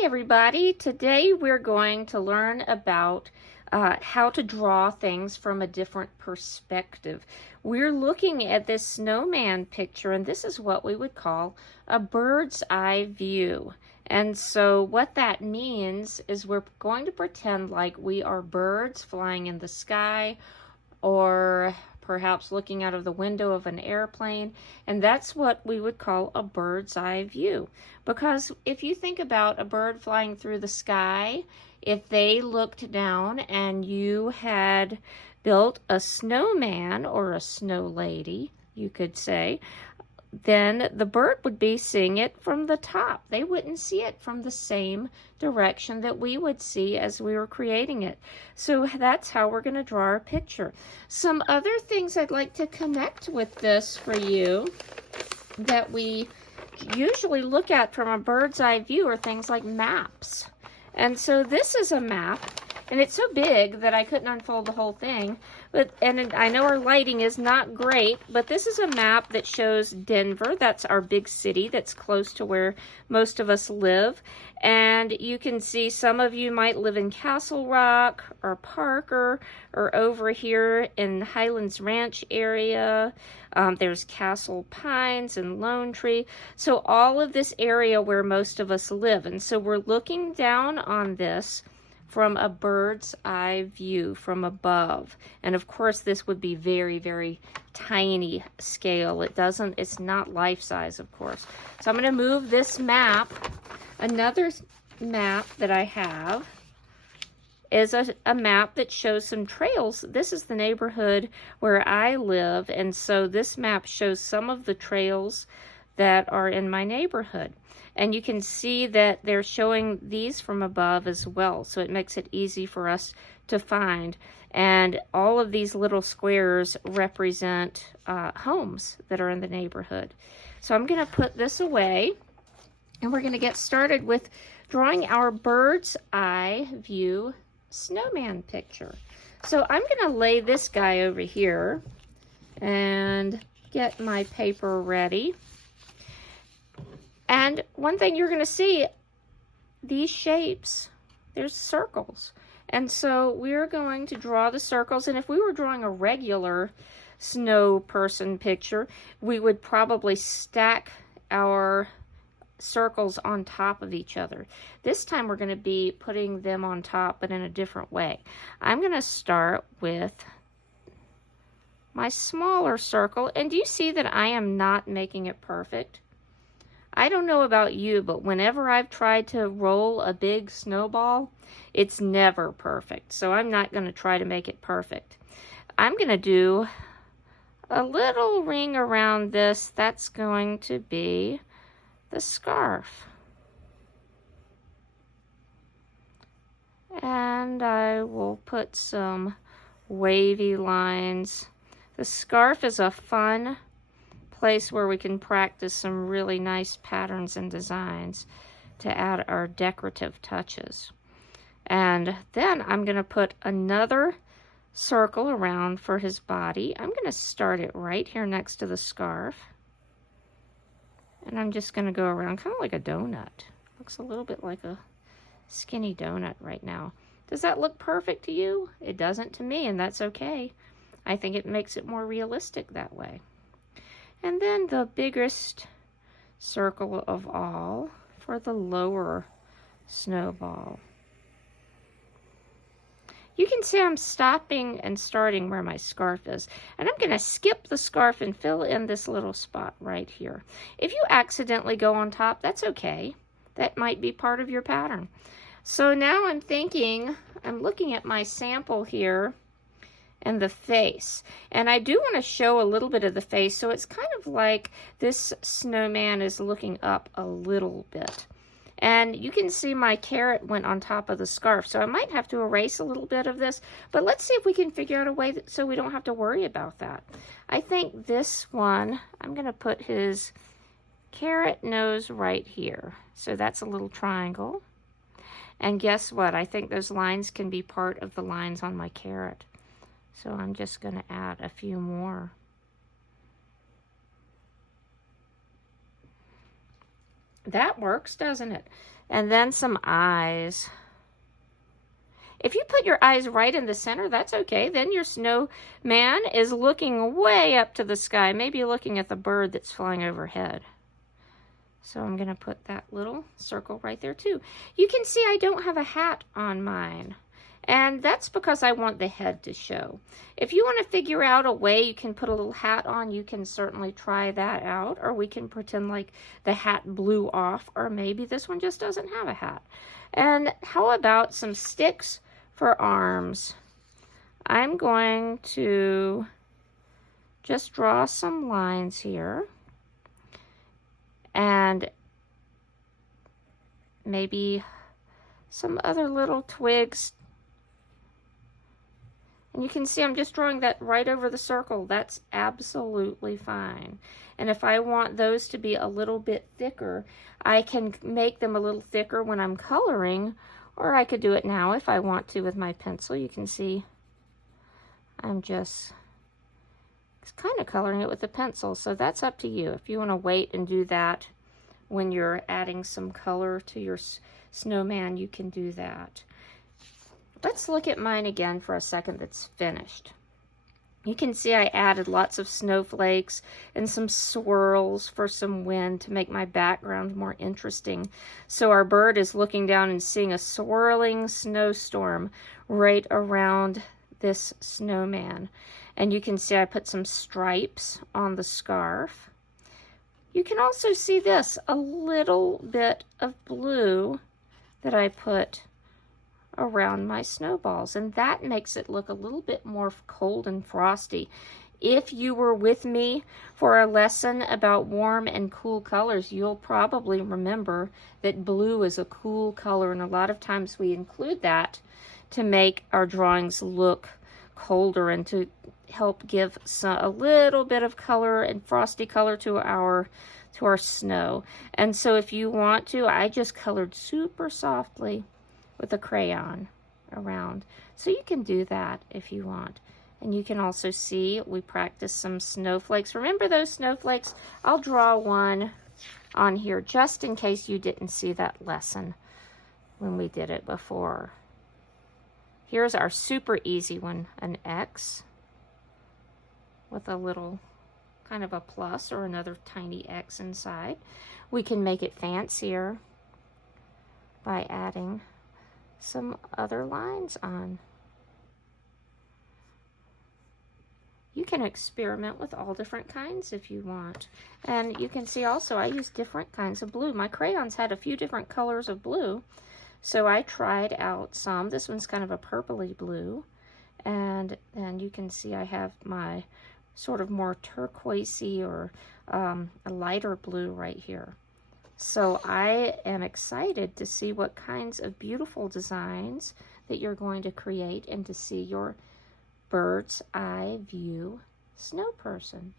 Hi everybody, today we're going to learn about how to draw things from a different perspective. We're looking at this snowman picture, and this is what we would call a bird's eye view. And so what that means is we're going to pretend like we are birds flying in the sky, or perhaps looking out of the window of an airplane, and that's what we would call a bird's eye view. Because if you think about a bird flying through the sky, if they looked down and you had built a snowman or a snow lady, you could say, then the bird would be seeing it from the top. They wouldn't see it from the same direction that we would see as we were creating it. So that's how we're going to draw our picture. Some other things I'd like to connect with this for you that we usually look at from a bird's eye view are things like maps. And so this is a map, and it's so big that I couldn't unfold the whole thing. And I know our lighting is not great, but this is a map that shows Denver. That's our big city that's close to where most of us live. And you can see some of you might live in Castle Rock or Parker or over here in Highlands Ranch area. There's Castle Pines and Lone Tree. So all of this area where most of us live. And so we're looking down on this from a bird's eye view from above. And of course this would be very, very tiny scale. It's not life size, of course. So I'm going to move this map. Another map that I have is a map that shows some trails. This is the neighborhood where I live, and so this map shows some of the trails that are in my neighborhood. And you can see that they're showing these from above as well, so it makes it easy for us to find. And all of these little squares represent homes that are in the neighborhood. So I'm going to put this away, and we're going to get started with drawing our bird's eye view snowman picture. So I'm going to lay this guy over here and get my paper ready. And one thing you're going to see, these shapes, there's circles. And so we're going to draw the circles. And if we were drawing a regular snow person picture, we would probably stack our circles on top of each other. This time we're going to be putting them on top, but in a different way. I'm going to start with my smaller circle. And do you see that I am not making it perfect? I don't know about you, but whenever I've tried to roll a big snowball, it's never perfect. So I'm not going to try to make it perfect. I'm going to do a little ring around this. That's going to be the scarf. And I will put some wavy lines. The scarf is a fun place where we can practice some really nice patterns and designs to add our decorative touches. And then I'm going to put another circle around for his body. I'm going to start it right here next to the scarf. And I'm just going to go around kind of like a donut. Looks a little bit like a skinny donut right now. Does that look perfect to you? It doesn't to me, and that's okay. I think it makes it more realistic that way. And then the biggest circle of all for the lower snowball. You can see I'm stopping and starting where my scarf is. And I'm going to skip the scarf and fill in this little spot right here. If you accidentally go on top, that's okay. That might be part of your pattern. So now I'm looking at my sample here and the face. And I do want to show a little bit of the face, so it's kind of like this snowman is looking up a little bit. And you can see my carrot went on top of the scarf, so I might have to erase a little bit of this, but let's see if we can figure out a way so we don't have to worry about that. I think this one, I'm going to put his carrot nose right here. So that's a little triangle. And guess what? I think those lines can be part of the lines on my carrot. So I'm just going to add a few more. That works, doesn't it? And then some eyes. If you put your eyes right in the center, that's okay. Then your snowman is looking way up to the sky, maybe looking at the bird that's flying overhead. So I'm going to put that little circle right there too. You can see I don't have a hat on mine. And that's because I want the head to show. If you want to figure out a way you can put a little hat on, you can certainly try that out. Or we can pretend like the hat blew off, or maybe this one just doesn't have a hat. And how about some sticks for arms? I'm going to just draw some lines here. And maybe some other little twigs. And you can see I'm just drawing that right over the circle. That's absolutely fine. And if I want those to be a little bit thicker, I can make them a little thicker when I'm coloring, or I could do it now if I want to with my pencil. You can see I'm just kind of coloring it with a pencil, so that's up to you. If you want to wait and do that when you're adding some color to your snowman, you can do that. Let's look at mine again for a second that's finished. You can see I added lots of snowflakes and some swirls for some wind to make my background more interesting. So our bird is looking down and seeing a swirling snowstorm right around this snowman. And you can see I put some stripes on the scarf. You can also see this, a little bit of blue that I put around my snowballs, and that makes it look a little bit more cold and frosty. If you were with me for a lesson about warm and cool colors, you'll probably remember that blue is a cool color, and a lot of times we include that to make our drawings look colder and to help give a little bit of color and frosty color to our snow. And so if you want to, I just colored super softly with a crayon around. So you can do that if you want. And you can also see we practiced some snowflakes. Remember those snowflakes? I'll draw one on here just in case you didn't see that lesson when we did it before. Here's our super easy one, an X with a little kind of a plus or another tiny X inside. We can make it fancier by adding some other lines on. You can experiment with all different kinds if you want. And you can see also I use different kinds of blue. My crayons had a few different colors of blue, so I tried out some. This one's kind of a purpley blue, and then you can see I have my sort of more turquoisey or a lighter blue right here. So I am excited to see what kinds of beautiful designs that you're going to create and to see your bird's eye view snow person.